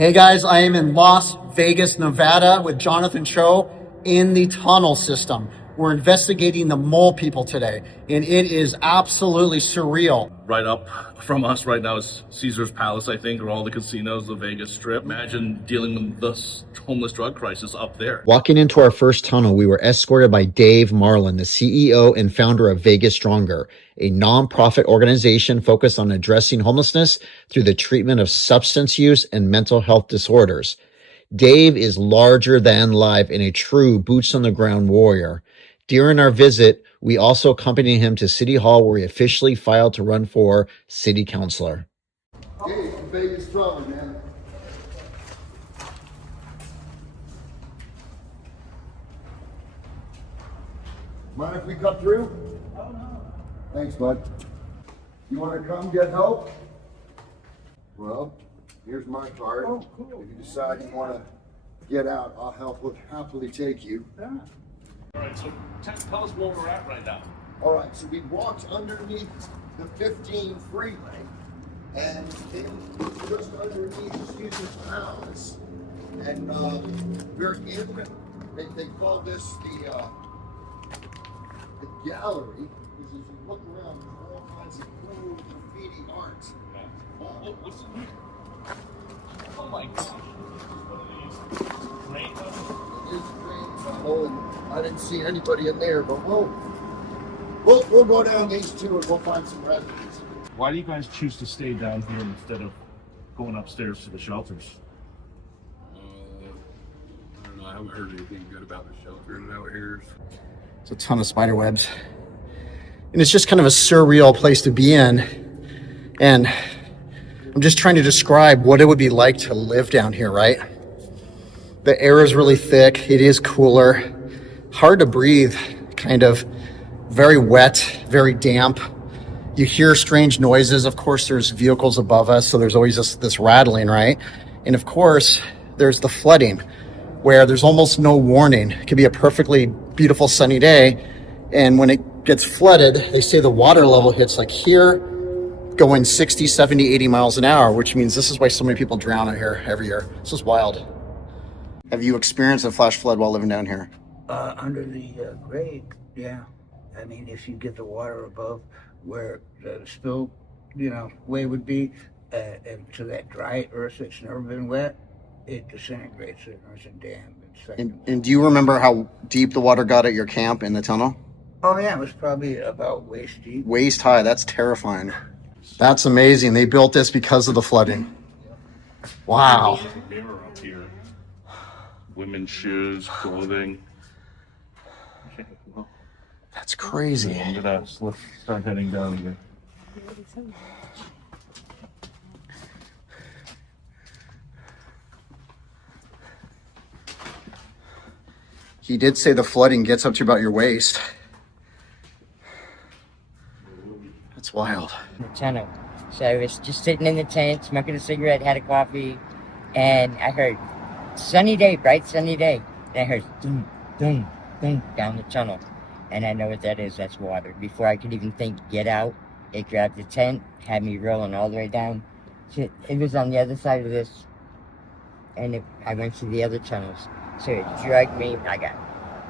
Hey guys, I am in Las Vegas, Nevada with Jonathan Choe in the tunnel system. We're investigating the mole people today, and it is absolutely surreal. Right up from us right now is Caesar's Palace, I think, or all the casinos, the Vegas Strip. Imagine dealing with this homeless drug crisis up there. Walking into our first tunnel, we were escorted by Dave Marlin, the CEO and founder of Vegas Stronger, a nonprofit organization focused on addressing homelessness through the treatment of substance use and mental health disorders. Dave is larger than life and a true boots on the ground warrior. During our visit, we also accompanied him to City Hall, where he officially filed to run for city councilor. Dave from Vegas Stronger, man. Mind if we cut through? Oh, no. Thanks, bud. You want to come get help? Well, here's my card. Oh, cool. If you decide you want to get out, I'll happily take you. Yeah. All right, so tell us where we're at right now. All right, so we walked underneath the 15 freeway, and just underneath Caesar's Palace, and we're in. They call this the gallery, because if you look around, there's all kinds of cool graffiti art. Okay. What's in here? Oh my gosh! What are these? Train tunnels? It is a train tunnel, and I didn't see anybody in there, but we'll go down these two and we'll find some residents. Why do you guys choose to stay down here instead of going upstairs to the shelters? I don't know. I haven't heard anything good about the shelters out here. It's a ton of spider webs. And it's just kind of a surreal place to be in. And I'm just trying to describe what it would be like to live down here, right? The air is really thick. It is cooler. Hard to breathe, kind of. Very wet, very damp. You hear strange noises. Of course, there's vehicles above us, so there's always this rattling, right? And of course, there's the flooding, where there's almost no warning. It could be a perfectly beautiful sunny day, and when it gets flooded, they say the water level hits like here, going 60, 70, 80 miles an hour, which means this is why so many people drown out here every year. This is wild. Have you experienced a flash flood while living down here? Under the grade, yeah. I mean, if you get the water above where the spill, way would be, and to that dry earth that's never been wet, it disintegrates it, and it's a dam. And do you remember how deep the water got at your camp in the tunnel? Oh yeah, it was probably about waist deep. Waist high. That's terrifying. That's amazing. They built this because of the flooding. Wow. There's a mirror up here. Women's shoes, clothing. Okay, well, That's crazy. look at that. So let's start heading down here. He did say the flooding gets up to about your waist. That's wild. The tunnel. So I was just sitting in the tent, smoking a cigarette, had a coffee, and I heard sunny day, bright sunny day. And I heard boom, boom, boom down the tunnel. And I know what that is. That's water. Before I could even think, get out, it grabbed the tent, had me rolling all the way down. So it was on the other side of this, and I went to the other tunnels. So it dragged me. I got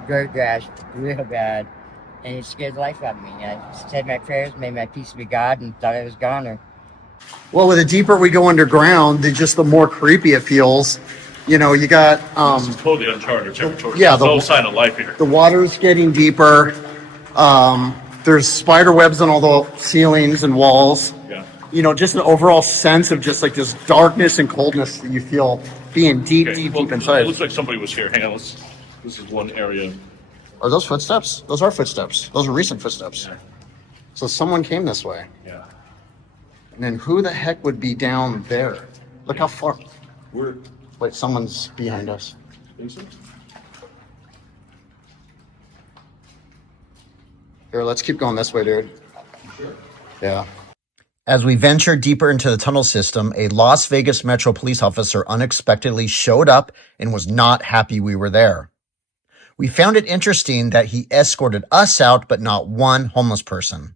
road rash real bad, and it scared the life out of me. I said my prayers, made my peace with God, and thought I was goner. Well, the deeper we go underground, the more creepy it feels. You got This is totally uncharted territory. yeah, There's no sign of life here. the water's getting deeper. There's spider webs on all the ceilings and walls. Yeah. Just an overall sense of just like this darkness and coldness that you feel being deep inside. It looks like somebody was here. Hang on, this is one area. Are those footsteps? Those are footsteps. Those are recent footsteps. Yeah. So someone came this way. Yeah. And then who the heck would be down there? Look how far. Wait, someone's behind us. Here, let's keep going this way, dude. Sure. Yeah. As we ventured deeper into the tunnel system, a Las Vegas Metro police officer unexpectedly showed up and was not happy we were there. We found it interesting that he escorted us out, but not one homeless person.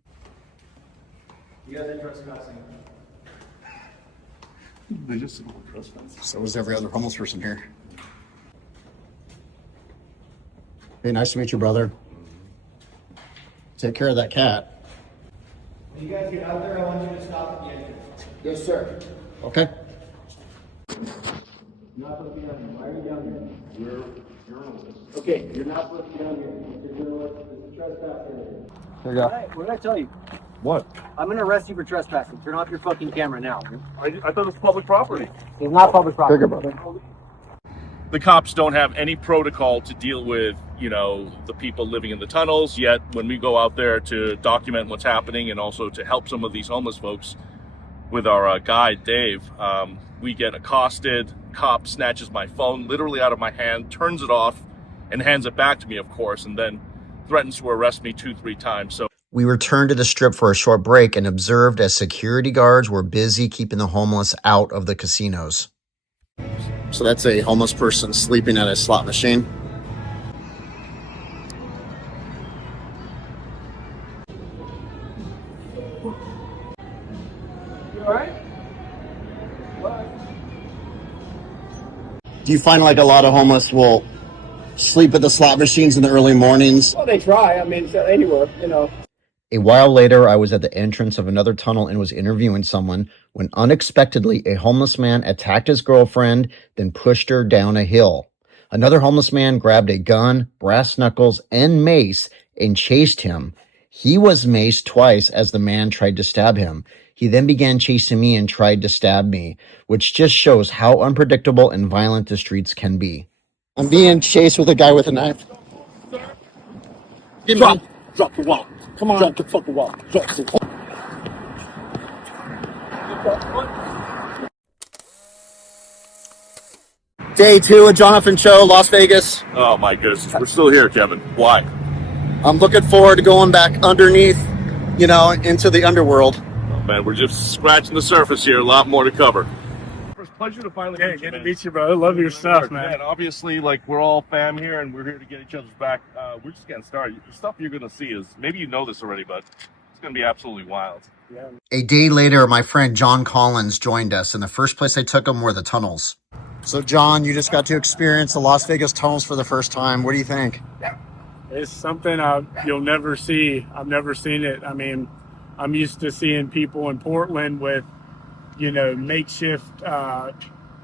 You guys are trespassing. So was every other homeless person here. Hey, nice to meet you, brother. Take care of that cat. When you guys get out there, I want you to stop at the entrance. Yes, sir. Okay. You're not supposed to be down here. Why are you down here? You're journalists. Okay, you're not supposed to be down here. You're journalists. It's a trespass area. Here you go. What did I tell you? What? I'm gonna arrest you for trespassing. Turn off your fucking camera now. I thought it was public property. It's not public property. Here you go, brother. The cops don't have any protocol to deal with, you know, the people living in the tunnels. Yet when we go out there to document what's happening and also to help some of these homeless folks with our guide, Dave, we get accosted. Cop snatches my phone literally out of my hand, turns it off, and hands it back to me, of course, and then threatens to arrest me 2-3 times. So We returned to the strip for a short break and observed as security guards were busy keeping the homeless out of the casinos. So that's a homeless person sleeping at a slot machine. You alright? Do you find like a lot of homeless will sleep at the slot machines in the early mornings? Well, they try. I mean, anywhere, you know. A while later, I was at the entrance of another tunnel and was interviewing someone when unexpectedly a homeless man attacked his girlfriend, then pushed her down a hill. Another homeless man grabbed a gun, brass knuckles, and mace and chased him. He was maced twice as the man tried to stab him. He then began chasing me and tried to stab me, which just shows how unpredictable and violent the streets can be. I'm being chased with a guy with a knife. drop the wallet. Come on. Drop the fucking wallet. Drop the wallet. Day 2 of Jonathan Choe, Las Vegas. Oh my goodness, we're still here, Kevin. Why? I'm looking forward to going back underneath, you know, into the underworld. Oh man, we're just scratching the surface here. A lot more to cover. It's a pleasure to finally meet you, Good to man. meet you, brother. Love your stuff, man. Obviously, like, we're all fam here, and we're here to get each other's back. We're just getting started. The stuff you're going to see is, maybe you know this already, but it's going to be absolutely wild. A day later, my friend John Collins joined us, and the first place I took him were the tunnels. So, John, you just got to experience the Las Vegas tunnels for the first time. What do you think? It's something you'll never see. I've never seen it. I mean, I'm used to seeing people in Portland with, you know, makeshift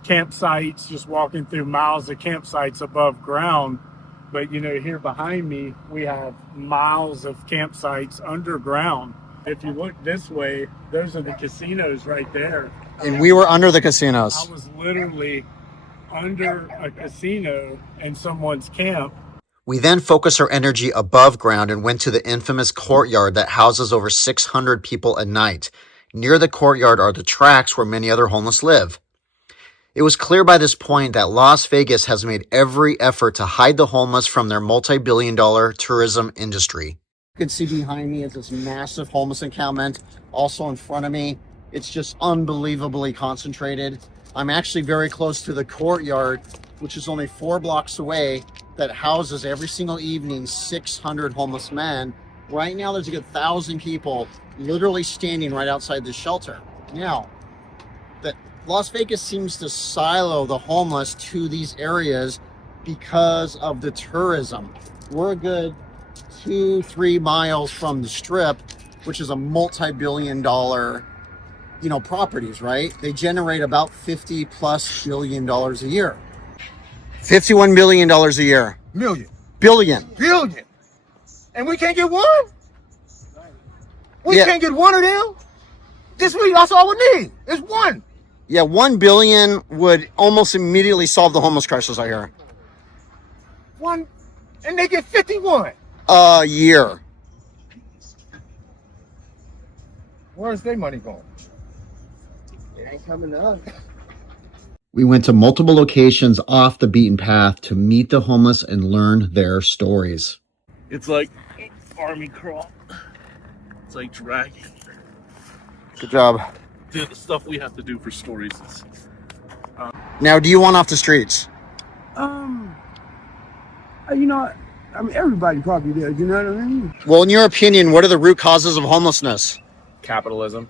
campsites, just walking through miles of campsites above ground. But, you know, here behind me, we have miles of campsites underground. If you look this way, those are the casinos right there. And we were under the casinos. I was literally under a casino in someone's camp. We then focused our energy above ground and went to the infamous courtyard that houses over 600 people a night. Near the courtyard are the tracks where many other homeless live. It was clear by this point that Las Vegas has made every effort to hide the homeless from their multi-billion-dollar tourism industry. You can see behind me is this massive homeless encampment. Also in front of me, it's just unbelievably concentrated. I'm actually very close to the courtyard, which is only 4 blocks away, that houses every single evening 600 homeless men. Right now, there's a good 1,000 people literally standing right outside the shelter. Now, that Las Vegas seems to silo the homeless to these areas because of the tourism. We're a good 2-3 miles from the Strip, which is a multi-billion-dollar, you know, properties, right? They generate about $50+ billion a year. $51 billion a year. Million. Billion. Billion. And we can't get one? We Yeah. can't get one of them? This week, that's all we need. It's one. Yeah, 1 billion would almost immediately solve the homeless crisis, I hear. One, and they get 51. A year. Where's their money going? It ain't coming to us. We went to multiple locations off the beaten path to meet the homeless and learn their stories. It's like army crawl. It's like dragging. Good job. Dude, the stuff we have to do for stories is... Now, do you want off the streets? You know, I mean, everybody probably does, you know what I mean? Well, in your opinion, what are the root causes of homelessness? Capitalism.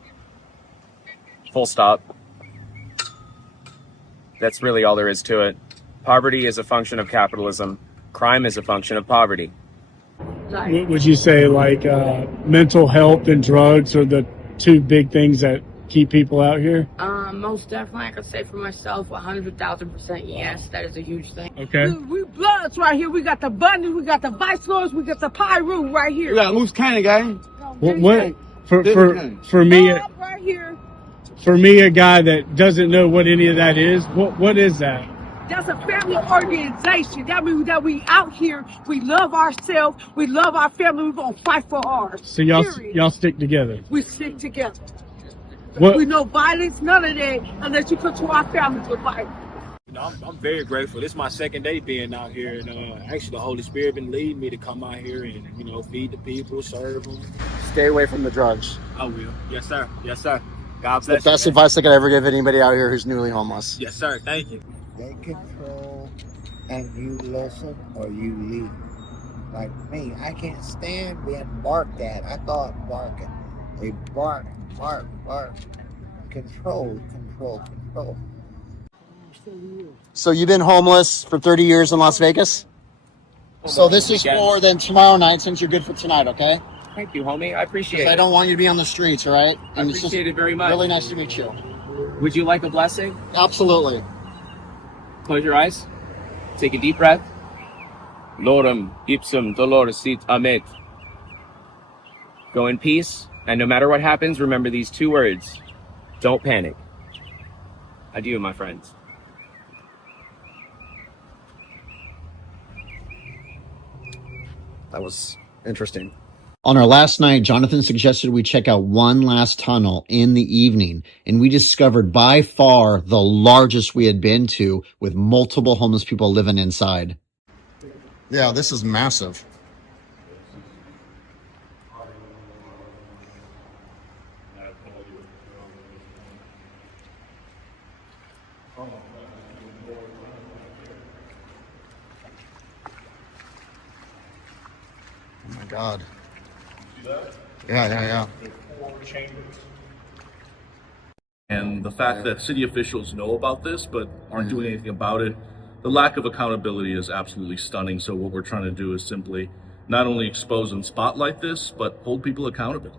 Full stop. That's really all there is to it. Poverty is a function of capitalism. Crime is a function of poverty. Would you say like mental health and drugs are the two big things that keep people out here? Most definitely, I could say for myself, 100,000% yes, that is a huge thing. Okay. We bloods right here. We got the Bundys, we got the Vice Lords, we got the Pyru right here. We got loose cannon, gang. What for me? Right here. For me, a guy that doesn't know what any of that is, what is that? That's a family organization. That means that we out here, we love ourselves, we love our family, we're gonna fight for ours. So y'all stick together. We stick together. What? We know violence, none of that, unless you come to our families with violence. You know, I'm very grateful. This is my second day being out here, and actually the Holy Spirit been leading me to come out here and, you know, feed the people, serve them. Stay away from the drugs. I will. Yes, sir. Yes, sir. God The bless best you, man. advice I could ever give anybody out here who's newly homeless. Yes, sir. Thank you. They control and you listen or you leave. Like me, I can't stand being barked at. I call it barking. They bark, bark, bark. Control, control, control. So you've been homeless for 30 years in Las Vegas? So this is for then tomorrow night, since you're good for tonight, okay? Thank you, homie. I appreciate I it. don't want you to be on the streets, all right? I appreciate it very much. Really nice to meet you. Would you like a blessing? Absolutely. Close your eyes. Take a deep breath. Lorem ipsum dolor sit amet. Go in peace, and no matter what happens, remember these two words. Don't panic. Adieu, my friends. That was interesting. On our last night, Jonathan suggested we check out one last tunnel in the evening, and we discovered by far the largest we had been to, with multiple homeless people living inside. Yeah, this is massive. Oh my God. Yeah. And the fact that city officials know about this but aren't doing anything about it, the lack of accountability is absolutely stunning. So what we're trying to do is simply not only expose and spotlight this, but hold people accountable.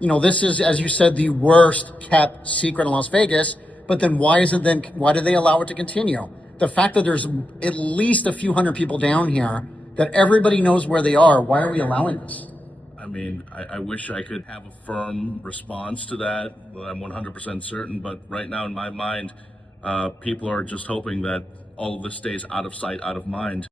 You know, this is, as you said, the worst kept secret in Las Vegas, but then why do they allow it to continue? The fact that there's at least a few hundred people down here, that everybody knows where they are, why are we allowing this? I mean, I wish I could have a firm response to that. I'm 100% certain, but right now in my mind, people are just hoping that all of this stays out of sight, out of mind.